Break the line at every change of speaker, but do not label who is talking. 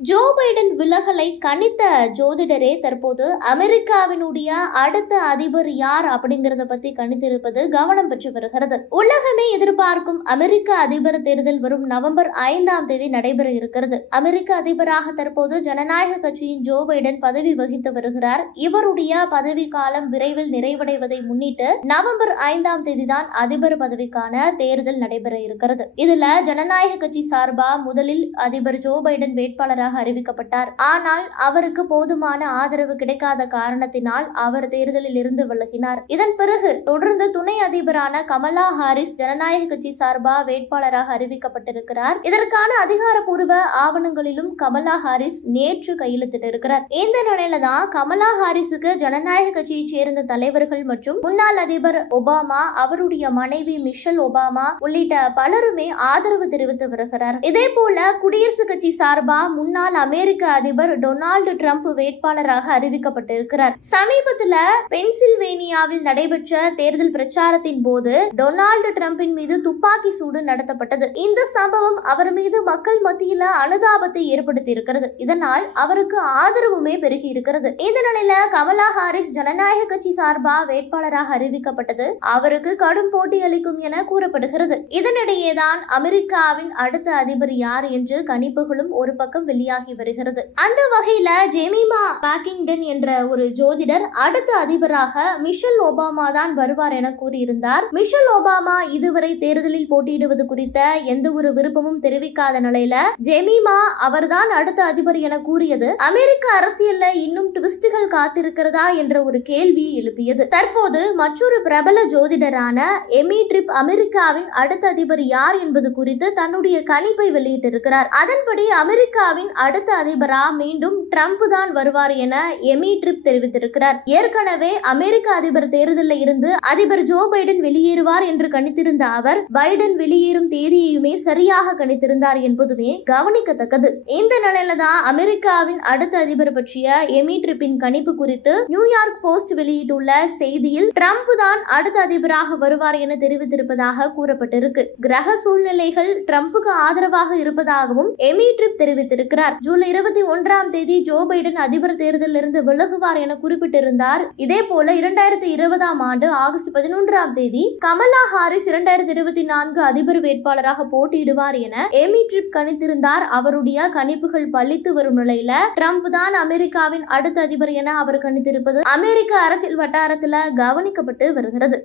Joe Biden விலகலை கணித்த ஜோதிடரே தற்போது அமெரிக்காவினுடைய அடுத்த அதிபர் யார் அப்படிங்கறத பத்தி கணித்திருப்பது கவனம் பெற்று வருகிறது. உலகமே எதிர்பார்க்கும் அமெரிக்க அதிபர் தேர்தல் வரும் நவம்பர் ஐந்தாம் தேதி நடைபெற இருக்கிறது. அமெரிக்க அதிபராக தற்போது ஜனநாயக கட்சியின் ஜோ பைடன் பதவி வகித்து வருகிறார். இவருடைய பதவி காலம் விரைவில் நிறைவடைவதை முன்னிட்டு நவம்பர் ஐந்தாம் தேதி தான் அதிபர் பதவிக்கான தேர்தல் நடைபெற இருக்கிறது. இதுல ஜனநாயக கட்சி சார்பா முதலில் அதிபர் ஜோ பைடன் வேட்பாளராக அறிவிக்கப்பட்டார். ஆனால் அவருக்கு போதுமான ஆதரவு கிடைக்காத காரணத்தினால் அவர் தேர்தலில் இருந்து விலகினார். இதன் பிறகு தொடர்ந்து துணை அதிபரான கமலா ஹாரிஸ் ஜனநாயக கட்சி சார்பா வேட்பாளராக அறிவிக்கப்பட்டிருக்கிறார். இதற்கான அதிகாரப்பூர்வ ஆவணங்களிலும் கமலா ஹாரிஸ் நேற்று கையெழுத்திட்டிருக்கிறார். இந்த நிலையில தான் கமலா ஹாரிஸுக்கு ஜனநாயக கட்சியைச் சேர்ந்த தலைவர்கள் மற்றும் முன்னாள் அதிபர் ஒபாமா அவருடைய மனைவி மிஷல் ஒபாமா உள்ளிட்ட பலருமே ஆதரவு தெரிவித்து வருகிறார். இதே போல குடியரசுக் கட்சி சார்பா முன்னாள் அமெரிக்க அதிபர் டொனால்டு ட்ரம்ப் வேட்பாளராக அறிவிக்கப்பட்டிருக்கிறார். சமீபத்துல பென்சில்வேனியாவில் நடைபெற்ற தேர்தல் பிரச்சாரத்தின் போது டொனால்டு டிரம்பின் மீது துப்பாக்கி சூடு நடத்தப்பட்டது. இந்த சம்பவம் அவர் மீது மக்கள் மத்தியில அனுதாபத்தை ஏற்படுத்தி இருக்கிறது இதனால் அவருக்கு ஆதரவுமே பெருகி இருக்கிறது இந்த நிலையில கமலா ஹாரிஸ் ஜனநாயக கட்சி சார்பா வேட்பாளராக அறிவிக்கப்பட்டது அவருக்கு கடும் போட்டி அளிக்கும் என கூறப்படுகிறது. இதனிடையேதான் அமெரிக்காவின் அடுத்த அதிபர் யார் என்று கணிப்புகளும் ஒரு பக்கம் வெளியாகி வருகிறது. அந்த வகையில ஜெமிமா பாக்கிங்டன் என்ற ஒரு ஜோதிடர் அடுத்த அதிபராக மிஷல் ஒபாமா தான் வருவார் என கூறியிருந்தார். மிஷல் ஒபாமா இதுவரை தேர்தலில் போட்டியிடுவது குறித்த எந்த ஒரு விருப்பமும் தெரிவிக்காத நிலையில ஜெமிமா அவர்தான் அடுத்த அதிபர் என கூறியது. அமெரிக்க அரசியல்ல இன்னும் ட்விஸ்டுகள் காத்திருக்கிறதா என்ற ஒரு கேள்வியை எழுப்பியது. தற்போது மற்றொரு பிரபல ஜோதிடரான எமி ட்ரிப் அமெரிக்காவின் அடுத்த அதிபர் யார் என்பது குறித்து தன்னுடைய கணிப்பை வெளியிட்டிருக்கிறார். அதன்படி அமெரிக்காவின் அடுத்த அதிபரா மீண்டும் ட்ரம்ப் தான் வருவார் என எமி ட்ரிப் தெரிவித்திருக்கிறார். ஏற்கனவே அமெரிக்க அதிபர் தேர்தலில் இருந்து அதிபர் ஜோ பைடன் வெளியேறுவார் என்று கணித்திருந்த அவர் பைடன் வெளியேறும் தேதியையுமே சரியாக கணித்திருந்தார் என்பதுமே கவனிக்கத்தக்கது. இந்த நிலையில தான் அமெரிக்காவின் அடுத்த அதிபர் பற்றிய எமி ட்ரிப்பின் கணிப்பு குறித்து நியூயார்க் போஸ்ட் வெளியிட்டுள்ள செய்தியில் ட்ரம்ப் தான் அடுத்த அதிபராக வருவார் என தெரிவித்திருப்பதாக கூறப்பட்டிருக்கு. கிரக சூழ்நிலைகள் ட்ரம்புக்கு ஆதரவாக இருப்பதாகவும் எமி ட்ரிப் தெரிவித்திருக்கிறார். ஜூலை இருபத்தி ஒன்றாம் தேதி ஜோ பைடன் அதிபர் தேர்தலிலிருந்து விலகுவார் என குறிப்பிட்டிருந்தார். இதே போல இரண்டாயிரத்தி இருபதாம் ஆண்டு ஆகஸ்ட் பதினொன்றாம் தேதி கமலா ஹாரிஸ் இரண்டாயிரத்தி இருபத்தி நான்கு அதிபர் வேட்பாளராக போட்டியிடுவார் என ஏமி ட்ரிப் கணித்திருந்தார். அவருடைய கணிப்புகள் பலித்து வரும் நிலையில ட்ரம்ப் தான் அமெரிக்காவின் அடுத்த அதிபர் என அவர் கணித்திருப்பது அமெரிக்க அரசியல் வட்டாரத்தில் கவனிக்கப்பட்டு வருகிறது.